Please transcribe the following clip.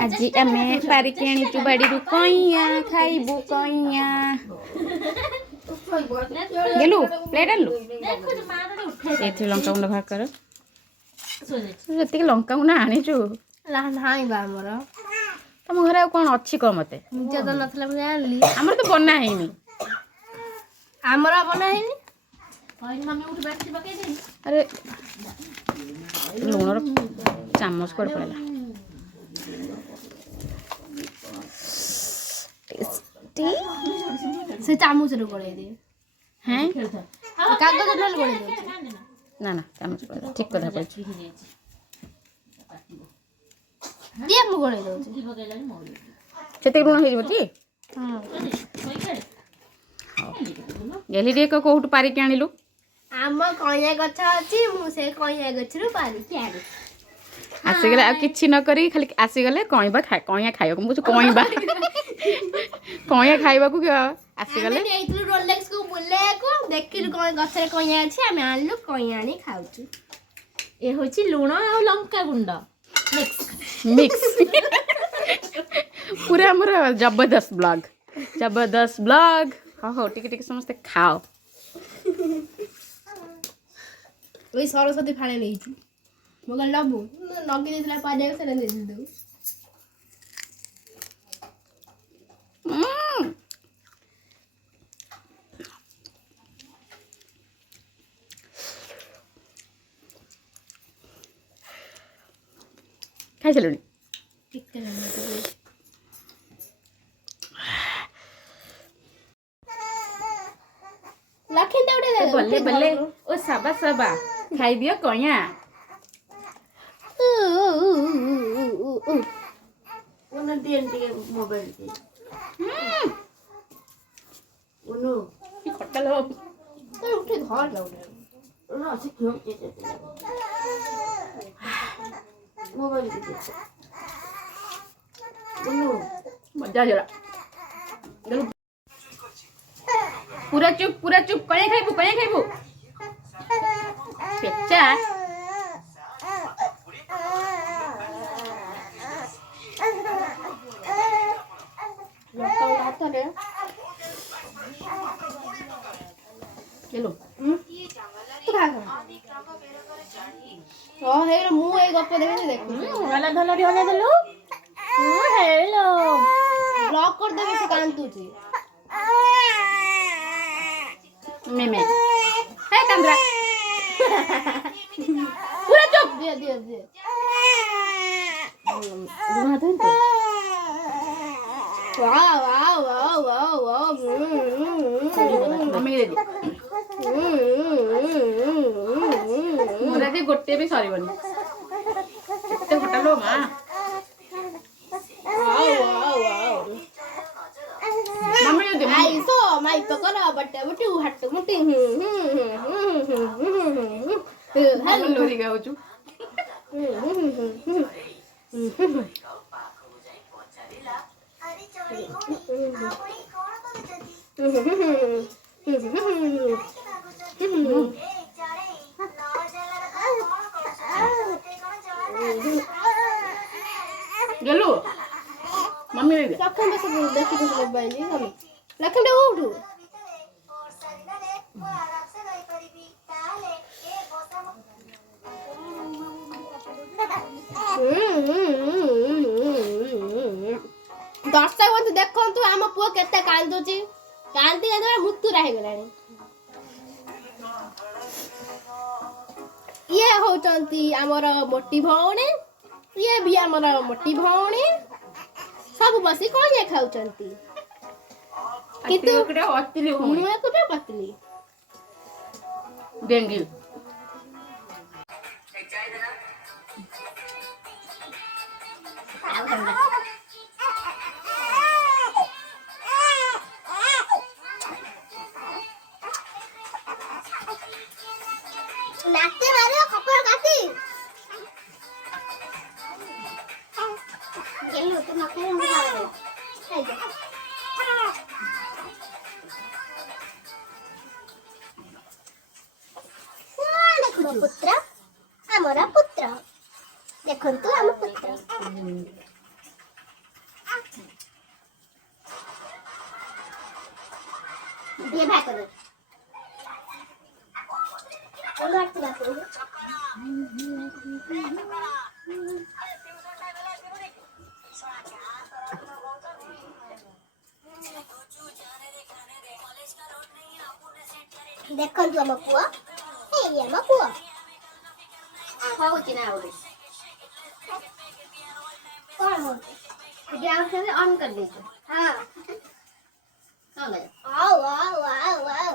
आज आम पारिक आनीचु बाड़ी कईया खाइबू कईया गेलु प्लेट आनलु ये लंका गुंड भाग कर जी लंका गुंड आनीचु तुम घर कौन अच्छी कह मत आमर तो बना है अरे लुण चामच कड़े पड़ा से चामच रे गळे दे हैं कागज नल गळे दे ना ना चामच पड़ा ठीक कथा कहछ दिए मु गळे दे सेते लुण हो जबती गेली रे को कोठु पारी के आनिलु आम कइया गछ अछि मु से कइया गछ रु पारी के आनी आसीगले आ किछि न करी खाली आसीगले कइबा खाय कइया खाइबा को मुझे कइबा कइया खाइबा को आसीगले एइतलु रोलेक्स को बुले को देखिलु कइ गछरे कइया अछि हम आनलु कइया आनी खाउछु ए होछि लुण आ लंका गुंड मिक्स पूरा हमर जबरदस्त ब्लॉग हो टिके टिके समस्त खाओ ओइ सरस्वती फाड़े लेइछु मगर लबु नगी देला पाजे से ले दे खाइ चलुनी टिके लखिन दे उठे बल्ले बल्ले ओ सबा खाई दियो कइया ओने देन के मोबाइल के ओनो की खट्टा लो उठे घर लाउडे ओनो से क्यों के मोबाइल के ओनो मजा जरा गलो पूरा चुप कइया खाइबू पेचा चलो तू खा ओ हे मु ए गप देबे देख वाला धलरी वाला धलो हेलो ब्लॉक कर देबे से कांतुची में है तंद्रा पूरा चुप दे दुहा तो वाह मम्मी दे मोरा दे गोटे भी सरीबनी एते खट्टा लो मां मम्मी दे आई सो माई पकड़ा बट्टे बट्टे हट मुटी हेलो लोरी गाउछु गेलु मम्मी दे लखन बस देखि तो मोबाइल हम लखन दे उठू दर्शक बंधु देखंतु आम पुओ केते कांदुची कांदी मृत्यु रही गलानी ये होचंती हमर मोटी भौणी ये भी हमर मोटी भौणी सब बसी कोन ये खाउचंती कितु एकटा अतिली हो मुए कुटे पतली डेंगी नाते मारो कपड़ काटी गेलो तो नखे हम खावे खाइ जा पुत्र हमारा पुत्र ଦେଖନ୍ତୁ ଆମ ପୁତ୍ର ये भाई करो बोलो आरती बात करो ଦେଖନ୍ତୁ ଆମ ପୁଅ ଏଇ ଆମ ପୁଅ ହଉଛି ନା ଆହୁରି କଣ ହଉଛି ଭିଡ଼ିଓ ଆଉଛନ୍ତି ଅନ୍ କରିଦେଇଛୁ ହଁ ଆଉ ଆଉ ଆଉ ଆଉ